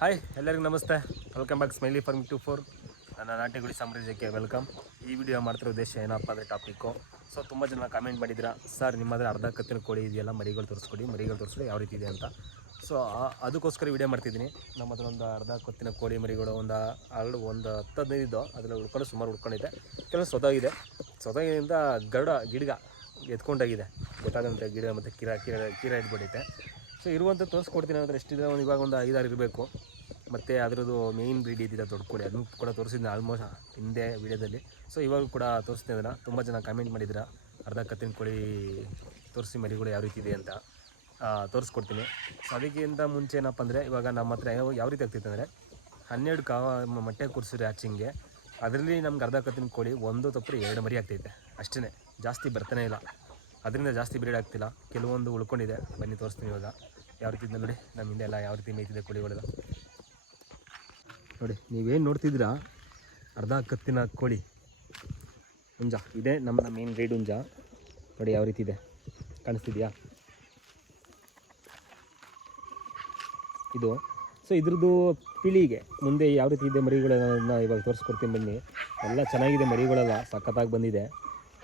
Hi ಎಲ್ಲರಿಗೂ ನಮಸ್ತೆ. Welcome back smiley farm two four ನನ್ನ ನಾಟಿಗುಡಿ ಸಾಮ್ರಾಜ್ಯಕ್ಕೆ ವೆಲ್ಕಮ್ ಈ ವಿಡಿಯೋ ಮಾಡ್ತಿರೋ ಉದ್ದೇಶ ಏನಪ್ಪ ಅಂದರೆ ಟಾಪಿಕ್ಕು ಸೊ ತುಂಬ ಜನ ಕಾಮೆಂಟ್ ಮಾಡಿದ್ದೀರಾ ಸರ್ ನಿಮ್ಮ ಹತ್ರ ಅರ್ಧ ಕತ್ತಿನ ಕೋಳಿ ಇದೆಯಲ್ಲ, ಮರಿಗಳು ತೋರಿಸ್ಕೊಡಿ ಮರಿಗಳು ತೋರಿಸ್ಕೊಡಿ, ಯಾವ ರೀತಿ ಇದೆ ಅಂತ. ಸೊ ಅದಕ್ಕೋಸ್ಕರ ವಿಡಿಯೋ ಮಾಡ್ತಿದ್ದೀನಿ. ನಮ್ಮ ಹತ್ರ ಒಂದು ಅರ್ಧ ಕೊತ್ತಿನ ಕೋಳಿ ಮರಿಗಳು, ಒಂದು ಎರಡು ಒಂದು ಹತ್ತು ಹದಿನೈದು ಅದರಲ್ಲಿ ಉಳ್ಕೊಂಡು ಸುಮಾರು ಉಳ್ಕೊಂಡಿದೆ ಕೆಲವು ಸೊದಾಗಿದೆ. ಸೊದಾಗಿನಿಂದ ಗರುಡ, ಗಿಡಗ ಎತ್ಕೊಂಡಾಗಿದೆ. ಗೊತ್ತಾಗಂತೆ ಗಿಡ ಮತ್ತು ಕಿರ ಕಿರ ಕಿರ ಇಟ್ಬಿಟ್ಟೈತೆ ಸೊ ಇರುವಂಥ ತೋರಿಸ್ಕೊಡ್ತೀನಿ ಅಂದರೆ ಎಷ್ಟಿದೆ? ಒಂದು ಇವಾಗ ಒಂದು ಐದಾರು ಇರಬೇಕು. ಮತ್ತು ಅದರದ್ದು ಮೇಯ್ನ್ ಬ್ರೀಡ್ ಇದ್ದಿದೆ ದೊಡ್ಡ ಕೋಳಿ ಅದನ್ನು ಕೂಡ ತೋರಿಸಿದ್ದೆ ಆಲ್ಮೋಸ್ಟ್ ಹಿಂದೆ ವಿಡಿಯೋದಲ್ಲಿ. ಸೊ ಇವಾಗ ಕೂಡ ತೋರಿಸ್ತೀನಿ ಅದನ್ನು. ತುಂಬ ಜನ ಕಾಮೆಂಟ್ ಮಾಡಿದ್ರೆ ಅರ್ಧ ಕತ್ತಿನ ಕೋಳಿ ತೋರಿಸಿ ಮರಿಗಳು ಯಾವ ರೀತಿ ಇದೆ ಅಂತ. ತೋರಿಸ್ಕೊಡ್ತೀನಿ. ಸೊ ಅದಕ್ಕಿಂತ ಮುಂಚೆ ಏನಪ್ಪ ಅಂದರೆ, ಇವಾಗ ನಮ್ಮ ಹತ್ರ ಯಾವ ರೀತಿ ಆಗ್ತಿತ್ತು ಅಂದರೆ, ಹನ್ನೆರಡು ಕಾ ಮೊಟ್ಟೆ ಕೂರಿಸಿದ್ರೆ ಹ್ಯಾಚಿಂಗ್ಗೆ ಅದರಲ್ಲಿ ನಮ್ಗೆ ಅರ್ಧ ಕತ್ತಿನ ಕೋಳಿ ಒಂದು ತಪ್ಪರೆ ಎರಡು ಮರಿ ಆಗ್ತೈತೆ. ಅಷ್ಟೇ ಜಾಸ್ತಿ ಬರ್ತಾನೆ ಇಲ್ಲ. ಅದರಿಂದ ಜಾಸ್ತಿ ಬ್ರೀಡ್ ಆಗ್ತಿಲ್ಲ. ಕೆಲವೊಂದು ಉಳ್ಕೊಂಡಿದೆ. ಬನ್ನಿ ತೋರಿಸ್ತೀನಿ ಇವಾಗ. ಯಾವ ರೀತಿ ಇದೆ ನೋಡಿ, ನಮ್ಮ ಹಿಂದೆ ಎಲ್ಲ ಯಾವ ರೀತಿ ಮೇಯ್ತಿದೆ ಕೋಳಿಗಳೆಲ್ಲ ನೋಡಿ, ನೀವೇನು ನೋಡ್ತಿದ್ದೀರಾ? ಅರ್ಧ ಕತ್ತಿನ ಕೋಳಿ. ಹುಂಜ, ಇದೆ ನಮ್ಮ ಮೇನ್ ಬ್ರೀಡ್ ಹುಂಜ. ನೋಡಿ ಯಾವ ರೀತಿ ಇದೆ. ಕಾಣಿಸ್ತಿದ್ಯಾ? ಇದು. ಸೊ ಇದ್ರದ್ದು ಪಿಳಿಗೆ, ಮುಂದೆ ಯಾವ ರೀತಿ ಇದೆ ಮರಿಗಳನ್ನ ಇವಾಗ ತೋರಿಸ್ಕೊಡ್ತೀನಿ ಬನ್ನಿ. ಎಲ್ಲ ಚೆನ್ನಾಗಿದೆ ಮರಿಗಳೆಲ್ಲ, ಸಖತ್ತಾಗಿ ಬಂದಿದೆ.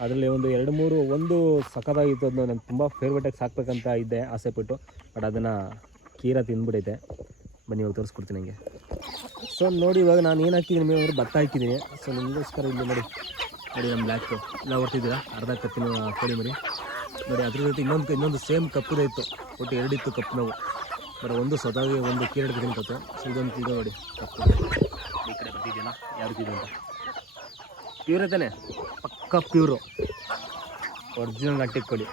ಅದರಲ್ಲಿ ಒಂದು ಎರಡು ಮೂರು ಒಂದು ಸಖತ್ತಾಗಿತ್ತು ಅದನ್ನ ನಾನು ತುಂಬ ಫೇವ್ರೇಟಾಗಿ ಸಾಕ್ಬೇಕಂತ ಇದ್ದೆ ಆಸೆಪಟ್ಟು ಬಟ್ ಅದನ್ನು ಕೀರ ತಿಂದ್ಬಿಟ್ಟೈತೆ ಬನ್ನಿ, ಇವಾಗ ತೋರಿಸ್ಕೊಡ್ತೀನಿ ನನಗೆ ಸೊ ನೋಡಿ, ಇವಾಗ ನಾನು ಏನು ಹಾಕಿದ್ದೀನಿ ನಿಮಗೆ? ಅಂದರೆ ಭತ್ತ ಹಾಕಿದ್ದೀನಿ. ಸೊ ನಿಮಗೋಸ್ಕರ ಇಲ್ಲಿ ನೋಡಿ. ನೋಡಿ, ನಮ್ಮ ಬ್ಲ್ಯಾಕು ಎಲ್ಲ ಹೊರ್ತಿದ್ದೀರಾ ಅರ್ಧ ಕಪ್ಪಿನ ಕೋಳಿ ಮರಿ. ನೋಡಿ, ಅದ್ರ ಜೊತೆ ಇನ್ನೊಂದು ಇನ್ನೊಂದು ಸೇಮ್ ಕಪ್ಪದೇ ಇತ್ತು. ಒಟ್ಟು ಎರಡಿತ್ತು ಕಪ್ಪು ನಾವು. ಬರೋ ಒಂದು ಸ್ವತಃ ಒಂದು ಕೀರಡ್ ಕತ್ತು ಸೊ ಇದೊಂದು ಇದು ನೋಡಿ, ಕಪ್ಪು. ಈ ಕಡೆ ಬರ್ತಿದೆಯಲ್ಲ ಯಾರು ರೀತಿ ಇದೆ ಅಂತ? ಪ್ಯೂರ್ ತಾನೆ? ಪಕ್ಕ ಪ್ಯೂರು ಒರಿಜಿನಲ್ ನಾಟಿ ಕೊಡಿ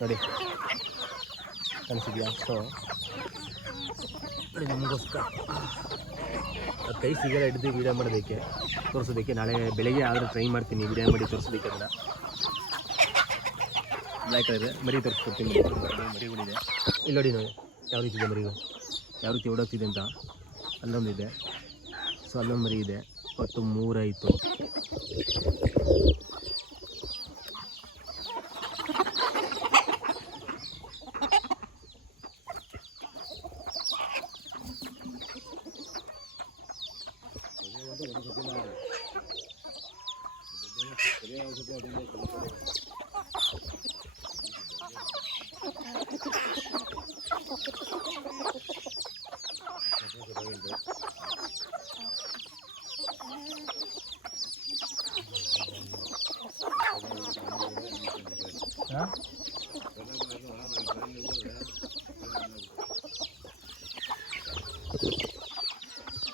ನೋಡಿ ಕಲಿಸಿದ್ಯಾ ಸೊ ನಿಮಗೋಸ್ಕರ. ಕೈ ಸಿಗಲ್ಲ, ಹಿಡಿದು ವೀಡಿಯೋ ಮಾಡೋದಕ್ಕೆ ತೋರಿಸೋದಕ್ಕೆ. ನಾಳೆ ಬೆಳಗ್ಗೆ ಆದರೂ ಟ್ರೈ ಮಾಡ್ತೀನಿ ವೀಡಿಯೋ ಮಾಡಿ ತೋರಿಸೋದಕ್ಕೆ ಅದನ್ನು ಬ್ಲ್ಯಾಕ್ ಕಲರ್ ಮರಿ ತೋರಿಸ್ಕೊಡ್ತೀನಿ. ಮರಿಗಳಿದೆ. ಇಲ್ಲಿ ನೋಡಿ ನೋಡಿ, ಯಾವ ರೀತಿ ಇದೆ ಮರಿಗಳು? ಯಾವ ರೀತಿ ಓಡೋಗ್ತಿದೆ ಅಂತ. ಅಲ್ಲೊಂದಿದೆ. ಸೊ ಅಲ್ಲೊಂದು ಮರಿ ಇದೆ. ಒಟ್ಟು ಮೂರಾಯಿತು. Gracias. হ্যাঁ